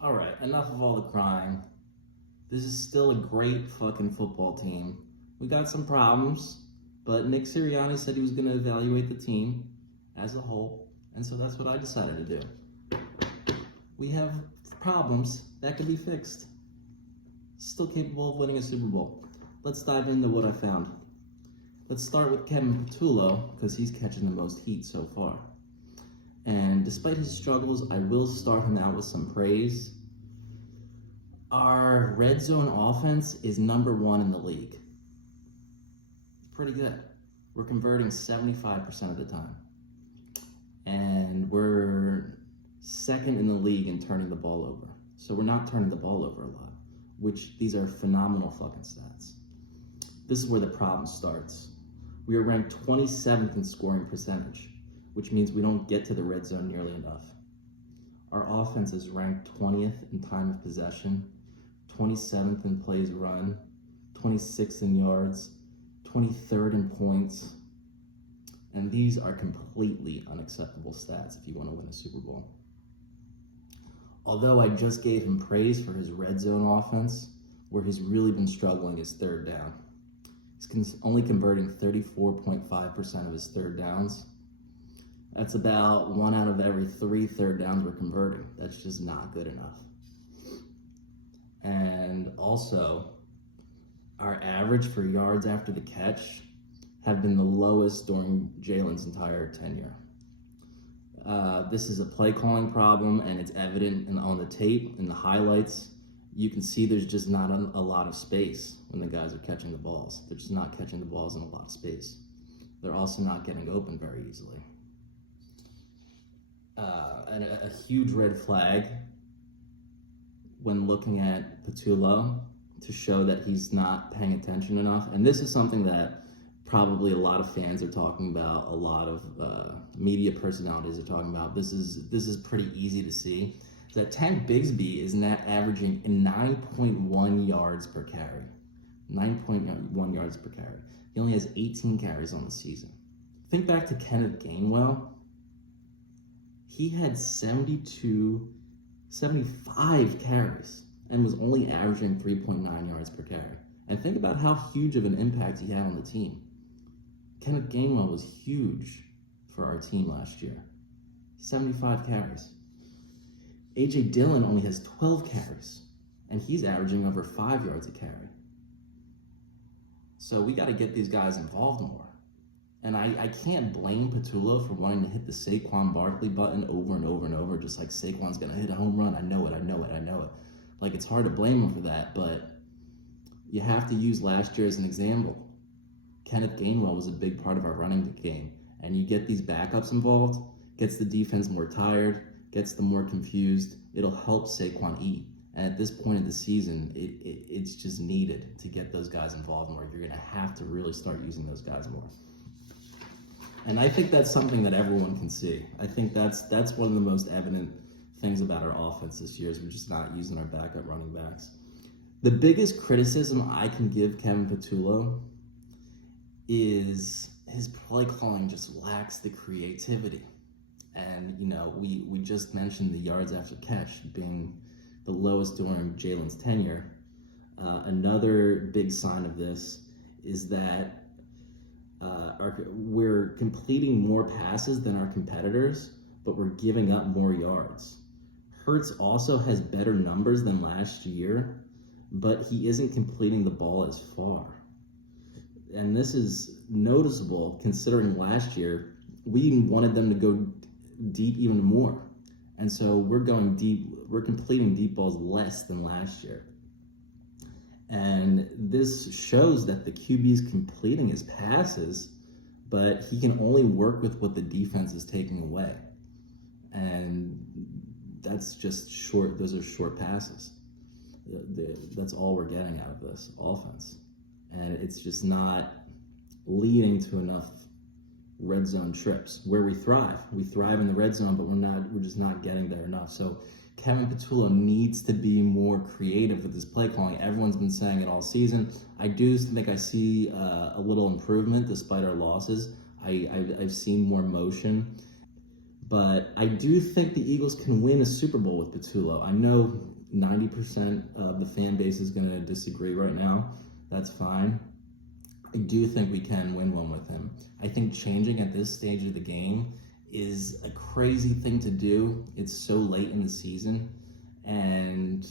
All right, enough of all the crying. This is still a great fucking football team. We got some problems, but Nick Sirianni said he was going to evaluate the team as a whole, and so that's what I decided to do. We have problems that can be fixed. Still capable of winning a Super Bowl. Let's dive into what I found. Let's start with Kevin Patullo, because he's catching the most heat so far. And despite his struggles, I will start him out with some praise. Our red zone offense is number one in the league. It's pretty good. We're converting 75% of the time. And we're second in the league in turning the ball over. So we're not turning the ball over a lot, which these are phenomenal fucking stats. This is where the problem starts. We are ranked 27th in scoring percentage, which means we don't get to the red zone nearly enough. Our offense is ranked 20th in time of possession, 27th in plays run, 26th in yards, 23rd in points, and these are completely unacceptable stats if you want to win a Super Bowl. Although I just gave him praise for his red zone offense, where he's really been struggling is third down. He's only converting 34.5% of his third downs. That's about 1 out of every 3 third downs we're converting. That's just not good enough. And also, our average for yards after the catch have been the lowest during Jalen's entire tenure. This is a play calling problem, and it's evident on the tape, in the highlights. You can see there's just not a lot of space when the guys are catching the balls. They're just not catching the balls in a lot of space. They're also not getting open very easily. And a huge red flag when looking at Patullo to show that he's not paying attention enough. And this is something that probably a lot of fans are talking about, a lot of media personalities are talking about. This is pretty easy to see. That Tank Bigsby is now averaging 9.1 yards per carry. 9.1 yards per carry. He only has 18 carries on the season. Think back to Kenneth Gainwell. He had 75 carries and was only averaging 3.9 yards per carry. And think about how huge of an impact he had on the team. Kenneth Gainwell was huge for our team last year. 75 carries. A.J. Dillon only has 12 carries, and he's averaging over 5 yards a carry. So we got to get these guys involved more. And I can't blame Patullo for wanting to hit the Saquon Barkley button over and over and over, just like Saquon's going to hit a home run. I know it. Like, it's hard to blame him for that, but you have to use last year as an example. Kenneth Gainwell was a big part of our running game, and you get these backups involved, gets the defense more tired, gets them more confused. It'll help Saquon eat. And at this point of the season, it's just needed to get those guys involved more. You're going to have to really start using those guys more. And I think that's something that everyone can see. I think that's one of the most evident things about our offense this year is we're just not using our backup running backs. The biggest criticism I can give Kevin Patullo is his play calling just lacks the creativity. And, we just mentioned the yards after catch being the lowest during Jalen's tenure. Another big sign of this is that we're completing more passes than our competitors, but we're giving up more yards. Hurts also has better numbers than last year, but he isn't completing the ball as far. And this is noticeable considering last year we wanted them to go deep even more. And so we're going deep, we're completing deep balls less than last year. And this shows that the QB is completing his passes, but he can only work with what the defense is taking away. And that's just short, those are short passes. That's all we're getting out of this offense. And it's just not leading to enough red zone trips where we thrive. We thrive in the red zone, but we're just not getting there enough. So Kevin Patullo needs to be more creative with his play calling. Everyone's been saying it all season. I do think I see a little improvement despite our losses. I've seen more motion, But I do think the Eagles can win a Super Bowl with Patullo. I know 90% of the fan base is going to disagree right now. That's fine. I do think we can win one with him. I think changing at this stage of the game is a crazy thing to do. It's so late in the season, and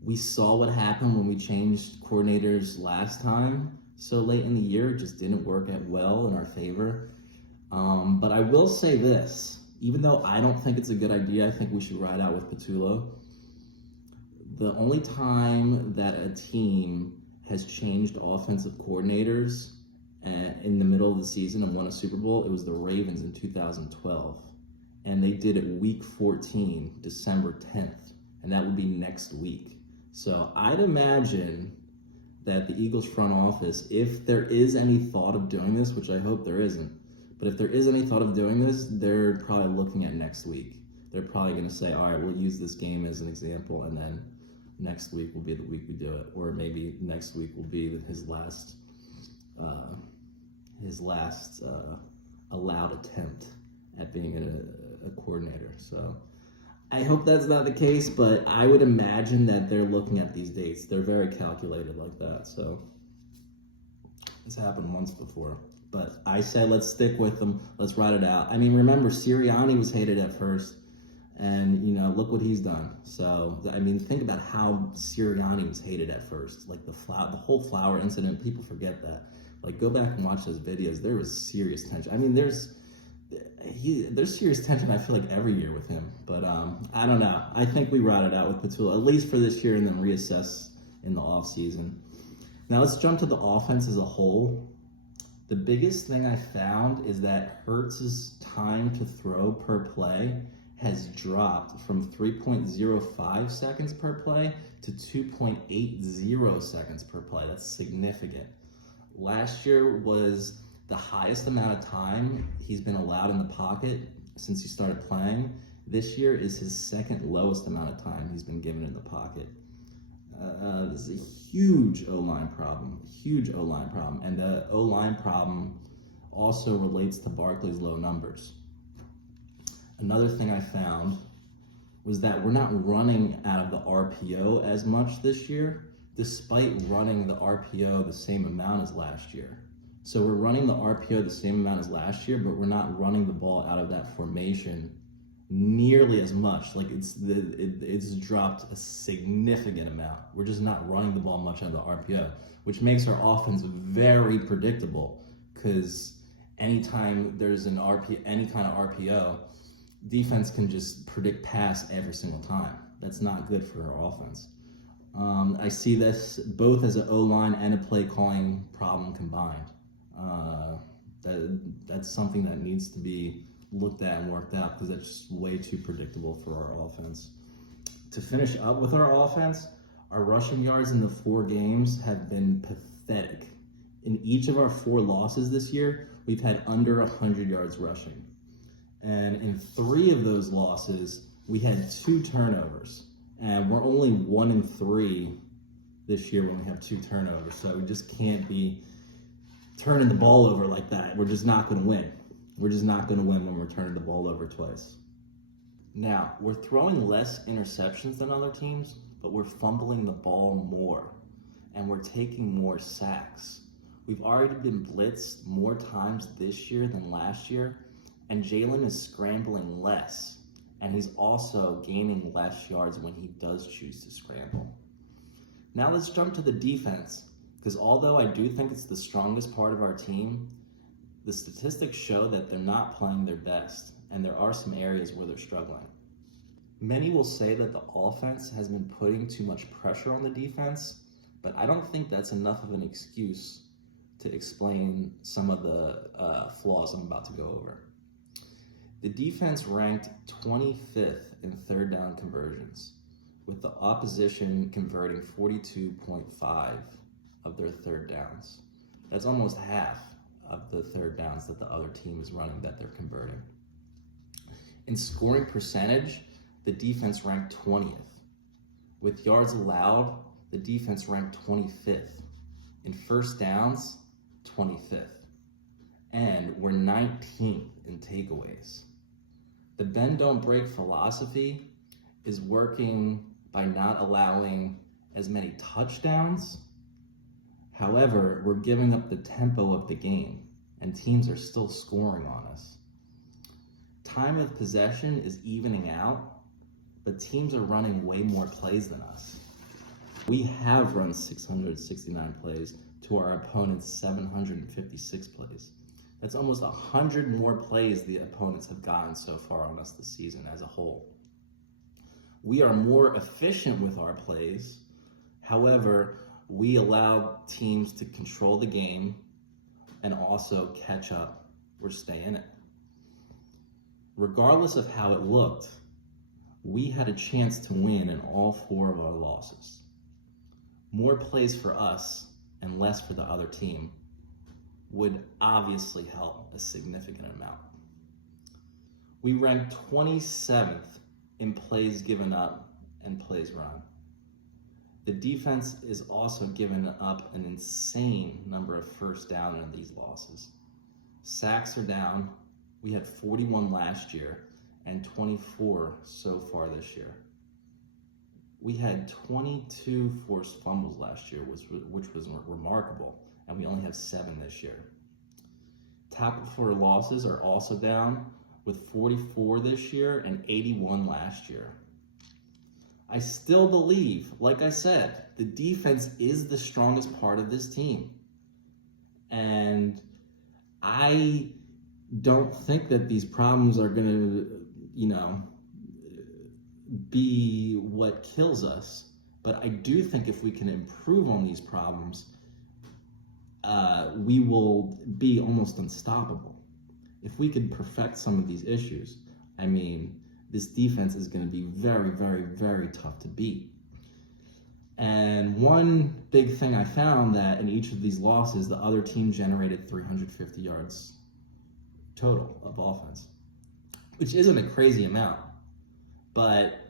we saw what happened when we changed coordinators last time. So late in the year, it just didn't work out well in our favor. But I will say this, even though I don't think it's a good idea, I think we should ride out with Patullo. The only time that a team has changed offensive coordinators in the middle of the season and won a Super Bowl, it was the Ravens in 2012. And they did it week 14, December 10th. And that would be next week. So I'd imagine that the Eagles front office, if there is any thought of doing this, which I hope there isn't, but if there is any thought of doing this, they're probably looking at next week. They're probably going to say, all right, we'll use this game as an example, and then next week will be the week we do it. Or maybe next week will be his last allowed attempt at being a coordinator. So I hope that's not the case, but I would imagine that they're looking at these dates. They're very calculated like that. So it's happened once before. But I say let's stick with them. Let's ride it out. I mean, remember, Sirianni was hated at first. And, look what he's done. So, I mean, think about how Sirianni was hated at first. Like the whole flower incident, people forget that. Like, go back and watch those videos. There was serious tension. I mean, there's serious tension, I feel like, every year with him. But I don't know. I think we ride it out with Patullo, at least for this year, and then reassess in the offseason. Now, let's jump to the offense as a whole. The biggest thing I found is that Hurts's time to throw per play has dropped from 3.05 seconds per play to 2.80 seconds per play. That's significant. Last year was the highest amount of time he's been allowed in the pocket since he started playing. This year is his second lowest amount of time he's been given in the pocket. This is a huge O-line problem, and the O-line problem also relates to Barkley's low numbers. Another thing I found was that we're not running out of the RPO as much this year, despite running the RPO the same amount as last year. So we're running the RPO the same amount as last year, but we're not running the ball out of that formation nearly as much. Like it's dropped a significant amount. We're just not running the ball much out of the RPO, which makes our offense very predictable, because anytime there's any kind of RPO, defense can just predict pass every single time. That's not good for our offense. I see this both as an O-line and a play calling problem combined. That's something that needs to be looked at and worked out, because that's just way too predictable for our offense. To finish up with our offense, our rushing yards in the 4 games have been pathetic. In each of our 4 losses this year, we've had under 100 yards rushing. And in 3 of those losses, we had 2 turnovers. And we're only 1-3 this year when we have 2 turnovers. So we just can't be turning the ball over like that. We're just not going to win. We're just not going to win when we're turning the ball over twice. Now, we're throwing less interceptions than other teams, but we're fumbling the ball more. And we're taking more sacks. We've already been blitzed more times this year than last year. And Jalen is scrambling less, and he's also gaining less yards when he does choose to scramble. Now let's jump to the defense, because although I do think it's the strongest part of our team, the statistics show that they're not playing their best, and there are some areas where they're struggling. Many will say that the offense has been putting too much pressure on the defense, but I don't think that's enough of an excuse to explain some of the flaws I'm about to go over. The defense ranked 25th in third down conversions, with the opposition converting 42.5 of their third downs. That's almost half of the third downs that the other team is running that they're converting. In scoring percentage, the defense ranked 20th. With yards allowed, the defense ranked 25th. In first downs, 25th. And we're 19th in takeaways. The bend don't break philosophy is working by not allowing as many touchdowns. However, we're giving up the tempo of the game, and teams are still scoring on us. Time of possession is evening out, but teams are running way more plays than us. We have run 669 plays to our opponent's 756 plays. That's almost 100 more plays the opponents have gotten so far on us this season as a whole. We are more efficient with our plays. However, we allow teams to control the game and also catch up or stay in it. Regardless of how it looked, we had a chance to win in all 4 of our losses. More plays for us and less for the other team would obviously help a significant amount. We ranked 27th in plays given up and plays run. The defense is also given up an insane number of first down in these losses. Sacks are down. We had 41 last year and 24 so far this year. We had 22 forced fumbles last year, which was remarkable, and we only have 7 this year. Tackle for losses are also down, with 44 this year and 81 last year. I still believe, like I said, the defense is the strongest part of this team. And I don't think that these problems are going to, be what kills us. But I do think if we can improve on these problems, we will be almost unstoppable. If we could perfect some of these issues, this defense is going to be very, very, very tough to beat. And one big thing I found that in each of these losses, the other team generated 350 yards total of offense, which isn't a crazy amount, but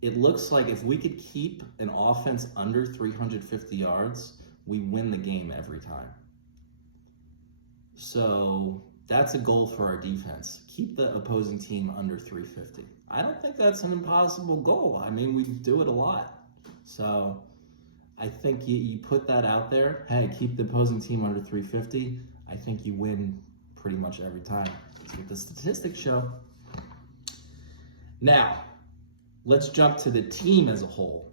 it looks like if we could keep an offense under 350 yards, we win the game every time. So that's a goal for our defense. Keep the opposing team under 350. I don't think that's an impossible goal. We do it a lot. So I think you put that out there. Hey, keep the opposing team under 350. I think you win pretty much every time. That's what the statistics show. Now, let's jump to the team as a whole.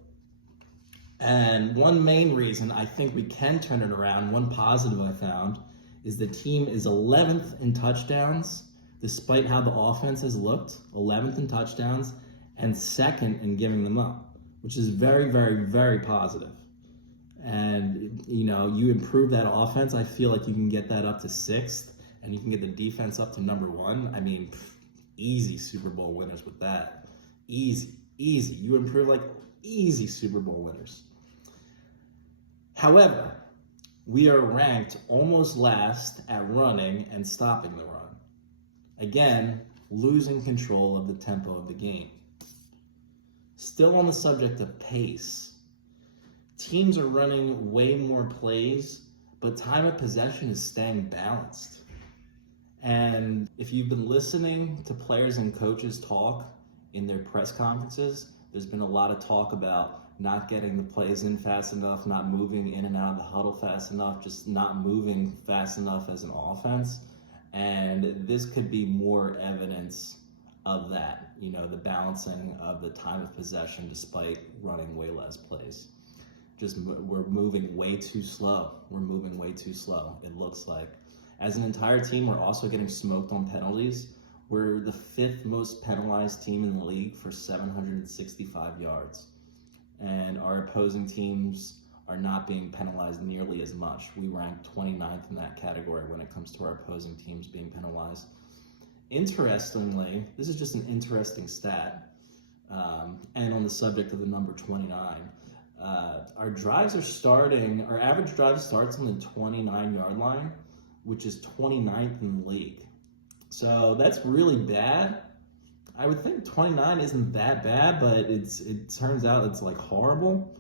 And one main reason I think we can turn it around, one positive I found, is the team is 11th in touchdowns, despite how the offense has looked, 11th in touchdowns, and 2nd in giving them up, which is very, very, very positive. And, you improve that offense, I feel like you can get that up to 6th, and you can get the defense up to number 1. Easy Super Bowl winners with that. Easy. You improve easy Super Bowl winners. However, we are ranked almost last at running and stopping the run. Again, losing control of the tempo of the game. Still on the subject of pace, teams are running way more plays, but time of possession is staying balanced. And if you've been listening to players and coaches talk in their press conferences, there's been a lot of talk about not getting the plays in fast enough, not moving in and out of the huddle fast enough, just not moving fast enough as an offense. And this could be more evidence of that, the balancing of the time of possession despite running way less plays. We're moving way too slow. It looks like. As an entire team, we're also getting smoked on penalties. We're the 5th most penalized team in the league for 765 yards. And our opposing teams are not being penalized nearly as much. We rank 29th in that category when it comes to our opposing teams being penalized. Interestingly, this is just an interesting stat, and on the subject of the number 29, our average drive starts on the 29-yard line, which is 29th in the league. So that's really bad. I would think 29 isn't that bad, but it turns out it's horrible.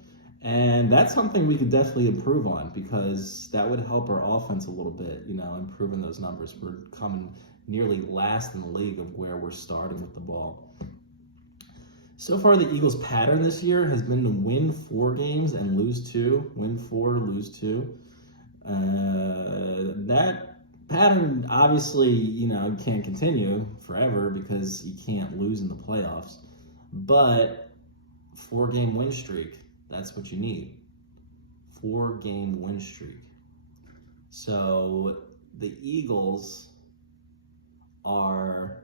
And that's something we could definitely improve on, because that would help our offense a little bit, improving those numbers. We're coming nearly last in the league of where we're starting with the ball. So far, the Eagles' pattern this year has been to win 4 games and lose 2. Win 4, lose 2. That pattern, obviously, can't continue forever because you can't lose in the playoffs. But 4-game win streak, that's what you need. 4-game win streak. So the Eagles are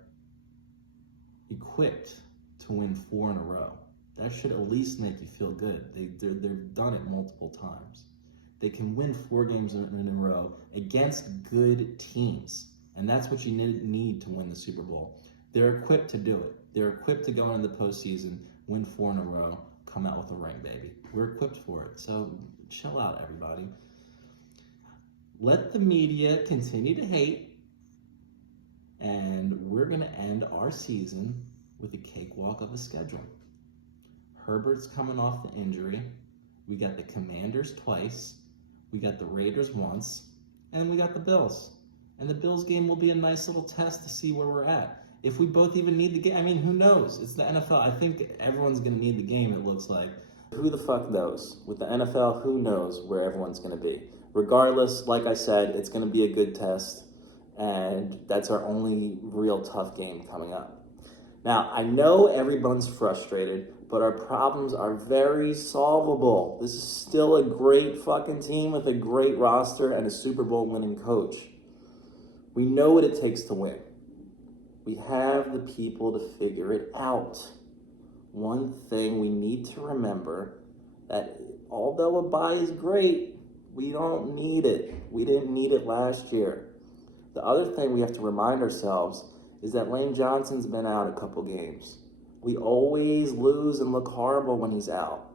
equipped to win 4 in a row. That should at least make you feel good. They've done it multiple times. They can win 4 games in a row against good teams. And that's what you need to win the Super Bowl. They're equipped to do it. They're equipped to go into the postseason, win 4 in a row, come out with a ring, baby. We're equipped for it. So chill out, everybody. Let the media continue to hate, and we're going to end our season with a cakewalk of a schedule. Herbert's coming off the injury. We got the Commanders twice. We got the Raiders once. And we got the Bills. And the Bills game will be a nice little test to see where we're at. If we both even need the game, I mean, who knows? It's the NFL. I think everyone's going to need the game, it looks like. Who the fuck knows? With the NFL, who knows where everyone's going to be? Regardless, like I said, it's going to be a good test. And that's our only real tough game coming up. Now, I know everyone's frustrated, but our problems are very solvable. This is still a great fucking team with a great roster and a Super Bowl winning coach. We know what it takes to win. We have the people to figure it out. One thing we need to remember, that although a bye is great, we don't need it. We didn't need it last year. The other thing we have to remind ourselves is that Lane Johnson's been out a couple games. We always lose and look horrible when he's out.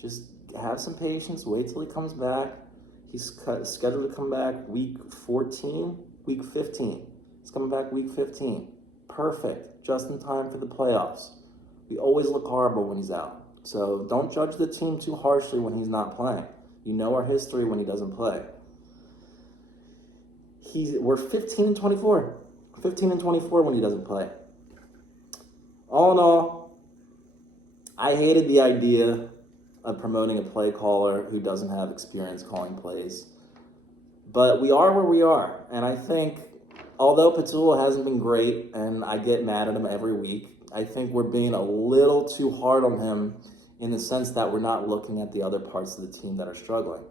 Just have some patience, wait till he comes back. He's scheduled to come back week 14, week 15. He's coming back week 15. Perfect, just in time for the playoffs. We always look horrible when he's out. So don't judge the team too harshly when he's not playing. You know our history when he doesn't play. We're 15-24. 15-24 when he doesn't play. All in all, I hated the idea of promoting a play caller who doesn't have experience calling plays. But we are where we are. And I think, although Petulla hasn't been great, and I get mad at him every week, I think we're being a little too hard on him in the sense that we're not looking at the other parts of the team that are struggling.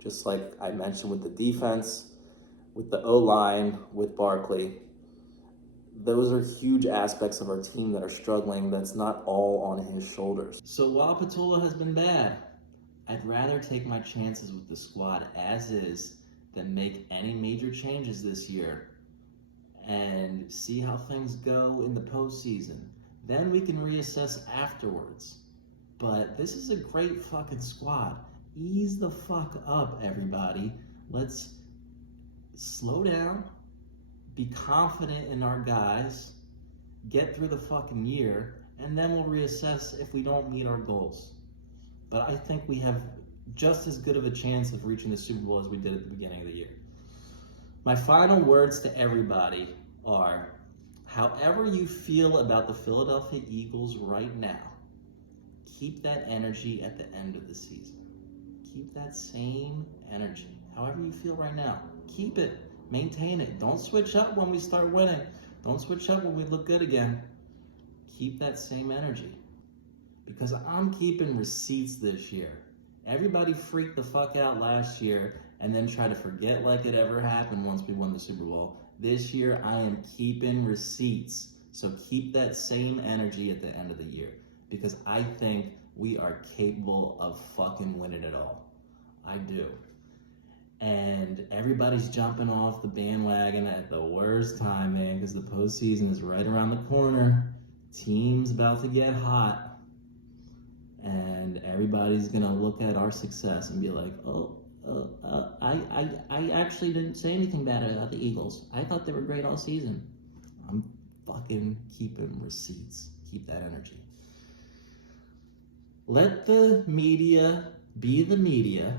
Just like I mentioned with the defense, with the O-line, with Barkley. Those are huge aspects of our team that are struggling. That's not all on his shoulders. So while Petulla has been bad, I'd rather take my chances with the squad as is than make any major changes this year and see how things go in the postseason. Then we can reassess afterwards. But this is a great fucking squad. Ease the fuck up, everybody. Let's slow down. Be confident in our guys, get through the fucking year, and then we'll reassess if we don't meet our goals. But I think we have just as good of a chance of reaching the Super Bowl as we did at the beginning of the year. My final words to everybody are, however you feel about the Philadelphia Eagles right now, keep that energy at the end of the season. Keep that same energy. However you feel right now, keep it. Maintain it. Don't switch up when we start winning. Don't switch up when we look good again. Keep that same energy. Because I'm keeping receipts this year. Everybody freaked the fuck out last year and then tried to forget like it ever happened once we won the Super Bowl. This year, I am keeping receipts. So keep that same energy at the end of the year. Because I think we are capable of fucking winning it all. I do. And everybody's jumping off the bandwagon at the worst time, man, because the postseason is right around the corner. Team's about to get hot. And everybody's going to look at our success and be like, I actually didn't say anything bad about the Eagles. I thought they were great all season. I'm fucking keeping receipts. Keep that energy. Let the media be the media.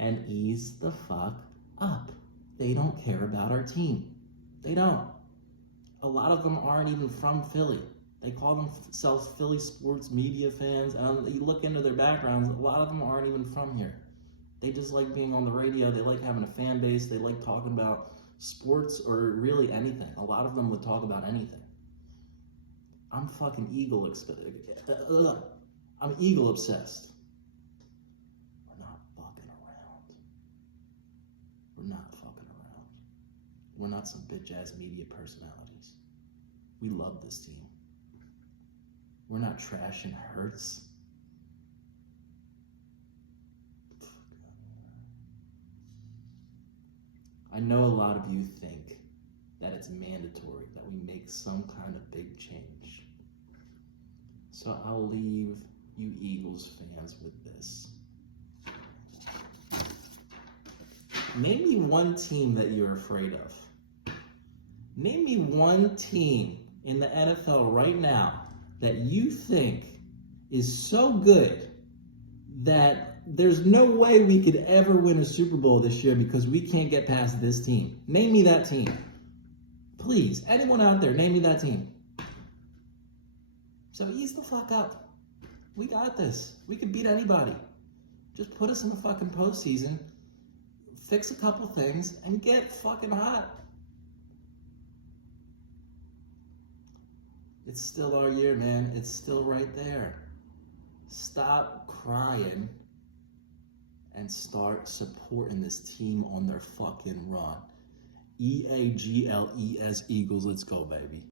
And ease the fuck up. They don't care about our team. They don't. A lot of them aren't even from Philly. They call themselves Philly sports media fans. You look into their backgrounds, a lot of them aren't even from here. They just like being on the radio. They like having a fan base. They like talking about sports or really anything. A lot of them would talk about anything. I'm fucking I'm Eagle obsessed. We're not fucking around. We're not fucking around. We're not some bitch ass media personalities. We love this team. We're not trashing Hurts. I know a lot of you think that it's mandatory that we make some kind of big change. So I'll leave you Eagles fans with this. Name me one team that you're afraid of. Name me one team in the NFL right now that you think is so good that there's no way we could ever win a Super Bowl this year because we can't get past this team. Name me that team. Please, anyone out there, name me that team. So ease the fuck up. We got this. We can beat anybody. Just put us in the fucking postseason, fix a couple things, and get fucking hot. It's still our year, man. It's still right there. Stop crying and start supporting this team on their fucking run. EAGLES Eagles, let's go, baby.